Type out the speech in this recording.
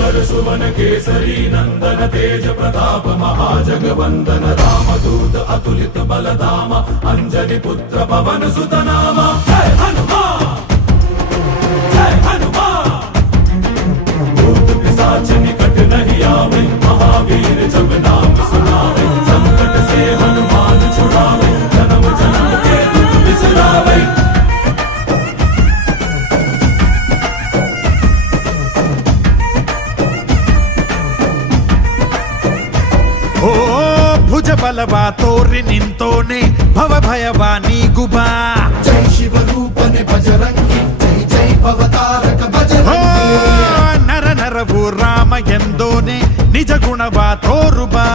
भास्कर सुवन केसरी नंदन तेज प्रताप महाजगवंदन रामदूत अतुलित बलधाम अंजनी पुत्र पवन सुत नाम जय हनुमान जय हनुमान। भूत पिशाच निकट नहीं आवे महावीर जब नाम सुनावे संकट से हनुमान छुड़ावे जन्म जन्म के दुख बिसरावे। ಓ ಭುಜ ಬಲವ ತೋರಿ ನಿಂತೋನೆ ಭವ ಭಯವ ನೀಗುಬಾ जय शिव रूपने बजरंगी जय जय भवतारक बजरंगी। ನರ ನರವು ರಾಮ ಎಂದೋನೆ ನಿಜ ಗುಣವ ತೋರುಬಾ